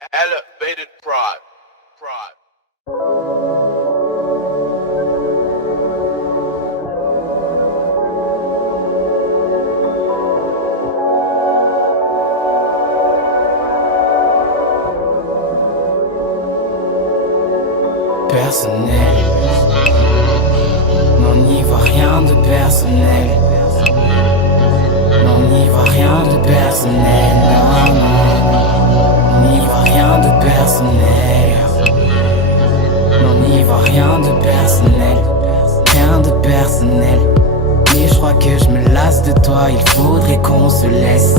Elevated pride. Personnel, non, n'y voit rien de personnel. Non, n'y voit rien de personnel. Non, non, n'y voit rien de personnel. Non, n'y voit rien de personnel. Rien de personnel. Mais je crois que je me lasse de toi, il faudrait qu'on se laisse.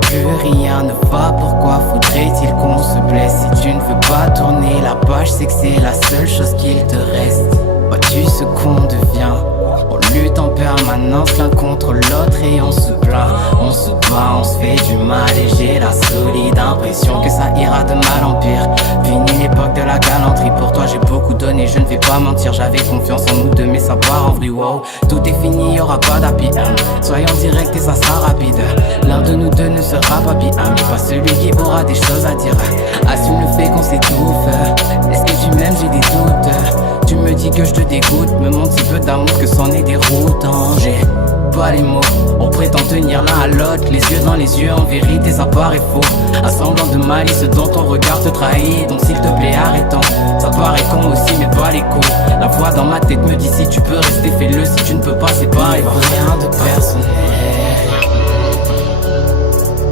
Que rien ne va, pourquoi faudrait-il qu'on se blesse? Si tu ne veux pas tourner la page, c'est que c'est la seule chose qu'il te reste. Vois-tu ce qu'on devient? On lutte en permanence l'un contre l'autre et on se plaint. On se bat, on se fait du mal et j'ai la solide impression que ça ira de mal en pire. Fini l'époque de la galanterie, pour toi j'ai beaucoup donné, je ne vais pas mentir. J'avais confiance en nous deux mais ça part en vrille, wow. Tout est fini, y'aura pas d'happy end. Soyons directs et ça sera rapide. L'un de nous deux ne sera pas bien, mais pas celui qui aura des choses à dire. Assume le fait qu'on s'étouffe. Est-ce que tu m'aimes, j'ai des doutes. Tu me dis que je te dégoûte, me montre si peu d'amour que c'en est déroutant. J'ai pas les mots, on prétend tenir l'un à l'autre, les yeux dans les yeux, en vérité ça paraît faux. Un semblant de malice dont ton regard te trahit, donc s'il te plaît arrêtons. Ça paraît con aussi mais pas les coups. La voix dans ma tête me dit si tu peux rester fais-le, si tu ne peux pas c'est pareil. Rien de personnel,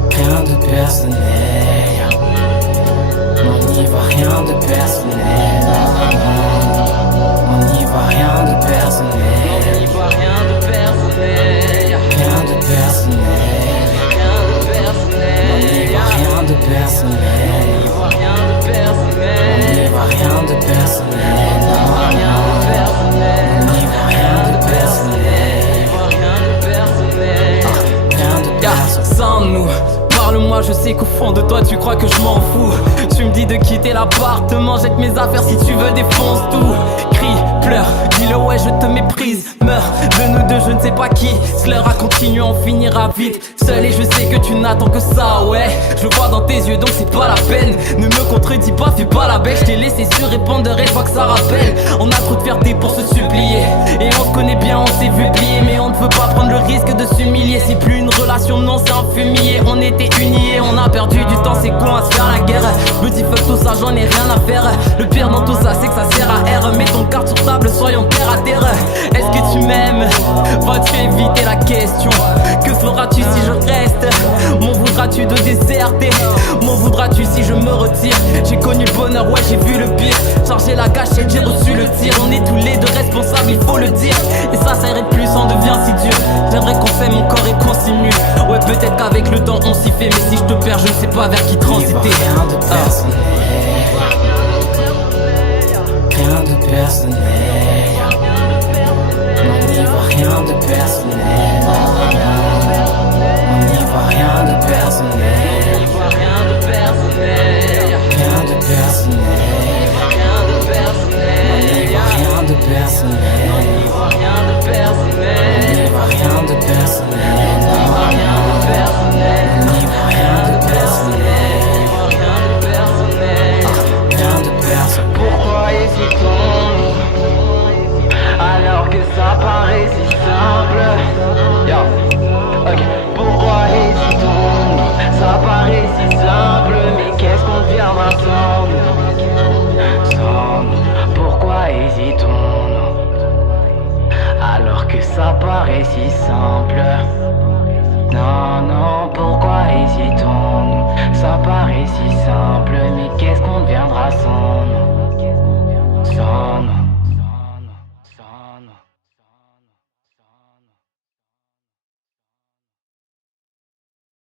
rien de personnel. On n'y voit rien de personnel. On n'y voit rien de personnel. On n'y voit rien de personnel. Rien de personnel. Rien de personnel. On n'y voit rien de personnel. On n'y voit rien de personnel. On n'y voit rien de personnel. On n'y voit rien de personnel. On n'y voit rien de personnel. On n'y voit rien de personnel. Rien de personnel. Sans nous. Parle-moi, je sais qu'au fond de toi tu crois que je m'en fous. Tu me dis de quitter l'appartement, jette mes affaires si tu veux, défonce tout. Crie, pleure, dis-le ouais je te méprise. Meurs, de nous deux je ne sais pas qui. Slur à continuer, on finira vite seul et je sais que tu n'attends que ça, ouais. Je le vois dans tes yeux donc c'est pas la peine. Ne me contredis pas, fais pas la bête. Je t'ai laissé sur répondeur et je vois que ça rappelle. On a trop de fierté pour se supplier. Et on se connaît bien, on s'est vu plier. Mais on ne veut pas prendre le risque de s'humilier. C'est plus une relation, non c'est un fumier. On était unis et on a perdu du temps, c'est con à se faire la guerre. Me dis fuck tout ça, j'en ai rien à faire. Le pire dans tout ça c'est que ça sert à R. Mets ton carte sur table, soyons terre à terre. Est-ce que tu m'aimes? Vas-tu éviter la question? Que feras-tu si je reste? M'en voudras-tu de déserter? M'en voudras-tu si je me retire? J'ai connu le bonheur, ouais j'ai vu le pire. Chargé la gâchette, j'ai reçu le tir. On est tous les deux responsables, il faut le dire. Et ça irait de plus, on devient si dur. J'aimerais qu'on s'aime encore et qu'on simule. Ouais peut-être qu'avec le temps on s'y fait. Mais si je te perds, je ne sais pas vers qui transiter. Rien de personnel. Rien de personnel. On n'y voit rien de personnel. On n'y voit rien de personnel. Rien de personnel. Rien de personnel. Rien de personnel. On n'y voit rien de personnel. On n'y voit rien de personnel. On n'y voit rien de personnel. On n'y voit rien de personnel. On n'y voit rien de personnel. Rien de personnel. Pourquoi hésitons-nous alors que ça paraît si simple? Ok. Pourquoi hésitons-nous? Ça paraît si simple, mais qu'est-ce qu'on deviendra sans nous? Pourquoi hésitons-nous alors que ça paraît si simple? Non, non, pourquoi hésitons-nous? Ça paraît si simple, mais qu'est-ce qu'on deviendra sans nous? Sans nous.